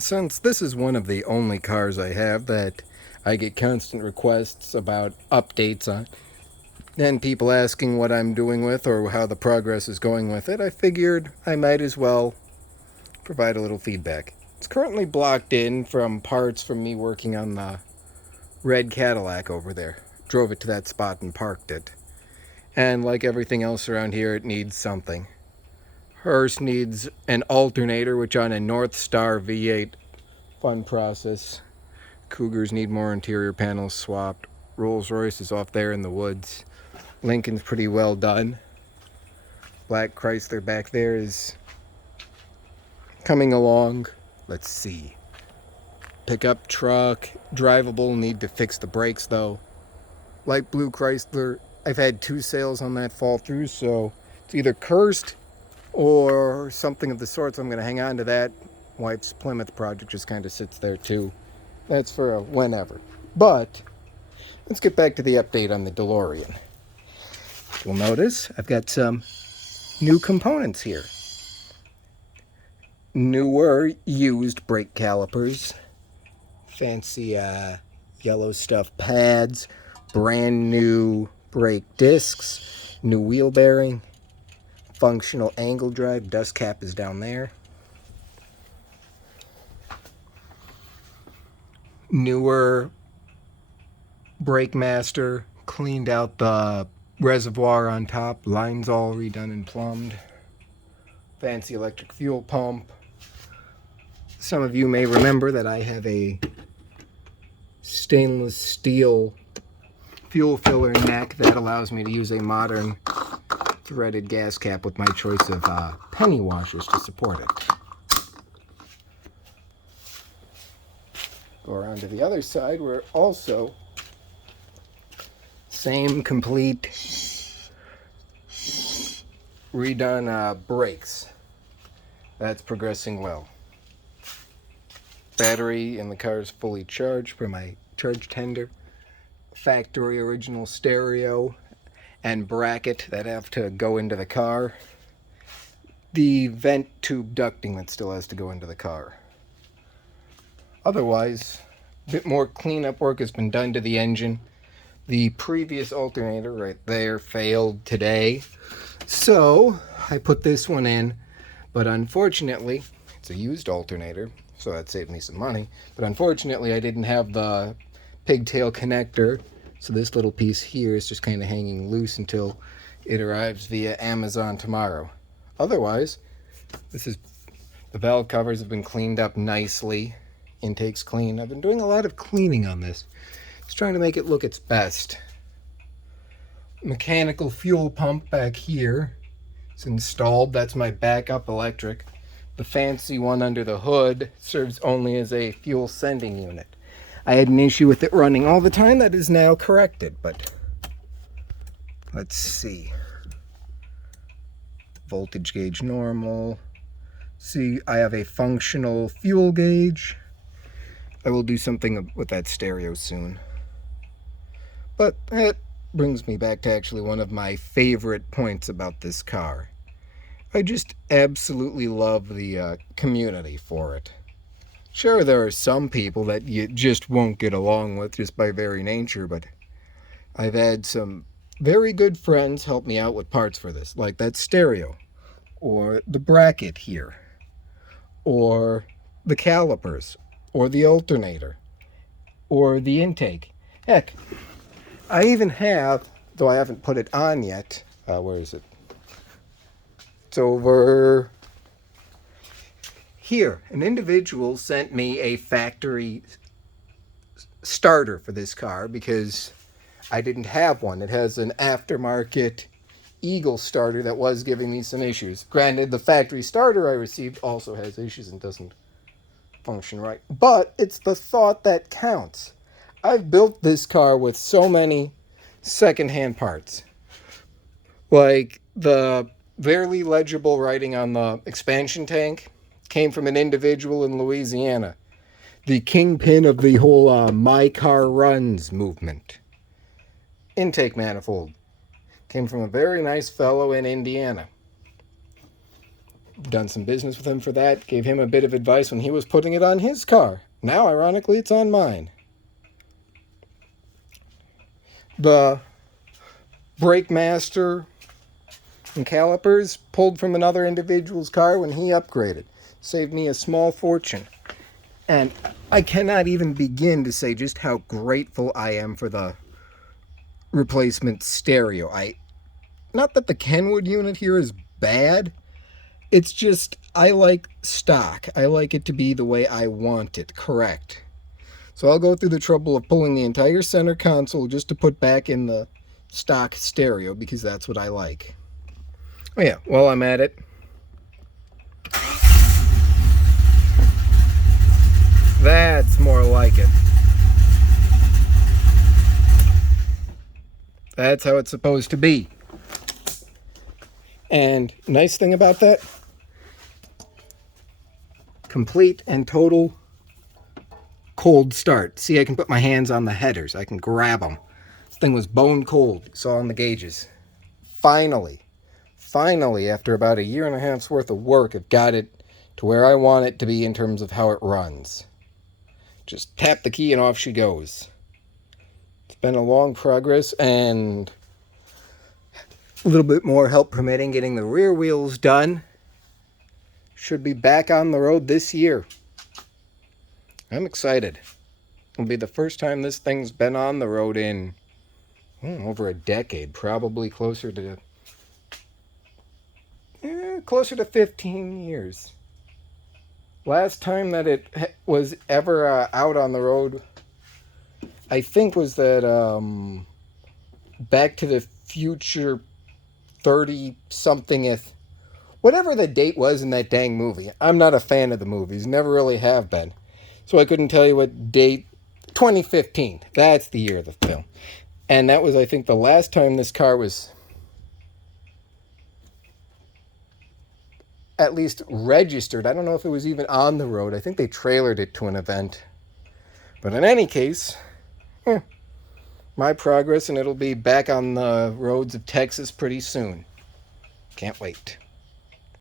Since this is one of the only cars I have that I get constant requests about updates on, and people asking what I'm doing with or how the progress is going with it, I figured I might as well provide a little feedback. It's currently blocked in from parts from me working on the red Cadillac over there. Drove it to that spot and parked it. And like everything else around here, it needs something. Hers needs an alternator, which on a North Star V8, fun process. Cougars need more interior panels swapped. Rolls Royce is off there in the woods. Lincoln's pretty well done. Black Chrysler back there is coming along. Let's see. Pickup truck, drivable, need to fix the brakes though. Light blue Chrysler, I've had 2 sales on that fall through, so it's either cursed or something of the sort, so I'm going to hang on to that. Wife's Plymouth project just kind of sits there too. That's for a whenever. But let's get back to the update on the DeLorean. You'll notice I've got some new components here. Newer used brake calipers, fancy yellow stuff pads, brand new brake discs, new wheel bearing, functional angle drive, dust cap is down there. Newer brake master, cleaned out the reservoir on top, lines all redone and plumbed. Fancy electric fuel pump. Some of you may remember that I have a stainless steel fuel filler neck that allows me to use a modern threaded gas cap with my choice of penny washers to support it. Go around to the other side where also same complete redone brakes. That's progressing well. Battery in the car is fully charged for my charge tender. Factory original stereo and bracket that have to go into the car. The vent tube ducting that still has to go into the car. Otherwise, a bit more cleanup work has been done to the engine. The previous alternator right there failed today, so I put this one in, but unfortunately, it's a used alternator, so that saved me some money, but unfortunately I didn't have the pigtail connector, so this little piece here is just kind of hanging loose until it arrives via Amazon tomorrow. Otherwise, the valve covers have been cleaned up nicely. Intake's clean. I've been doing a lot of cleaning on this. Just trying to make it look its best. Mechanical fuel pump back here. It's installed. That's my backup electric. The fancy one under the hood serves only as a fuel sending unit. I had an issue with it running all the time. That is now corrected, but let's see. Voltage gauge normal. See, I have a functional fuel gauge. I will do something with that stereo soon. But that brings me back to actually one of my favorite points about this car. I just absolutely love the community for it. Sure, there are some people that you just won't get along with just by very nature, but I've had some very good friends help me out with parts for this, like that stereo, or the bracket here, or the calipers, or the alternator, or the intake. Heck, I even have, though I haven't put it on yet, where is it? It's over here. An individual sent me a factory starter for this car because I didn't have one. It has an aftermarket Eagle starter that was giving me some issues. Granted, the factory starter I received also has issues and doesn't function right. But it's the thought that counts. I've built this car with so many secondhand parts. Like the barely legible writing on the expansion tank came from an individual in Louisiana. The kingpin of the whole My Car Runs movement. Intake manifold came from a very nice fellow in Indiana. Done some business with him for that. Gave him a bit of advice when he was putting it on his car. Now, ironically, it's on mine. The brake master and calipers pulled from another individual's car when he upgraded. Saved me a small fortune. And I cannot even begin to say just how grateful I am for the replacement stereo. Not that the Kenwood unit here is bad. It's just, I like stock. I like it to be the way I want it, correct. So I'll go through the trouble of pulling the entire center console just to put back in the stock stereo, because that's what I like. Oh yeah, while I'm at it, that's more like it. That's how it's supposed to be. And nice thing about that, complete and total cold start. See, I can put my hands on the headers. I can grab them. This thing was bone cold. You saw on the gauges. Finally, after about a year and a half's worth of work, I've got it to where I want it to be in terms of how it runs. Just tap the key and off she goes. It's been a long progress, and a little bit more help permitting getting the rear wheels done. Should be back on the road this year. I'm excited. It'll be the first time this thing's been on the road in over a decade, probably closer to 15 years. Last time that it was ever out on the road, I think, was that Back to the Future 30-somethingth, whatever the date was in that dang movie. I'm not a fan of the movies, never really have been. So I couldn't tell you what date. 2015, that's the year of the film. And that was, I think, the last time this car was at least registered. I don't know if it was even on the road. I think they trailered it to an event. But in any case, my progress, and it'll be back on the roads of Texas pretty soon. Can't wait.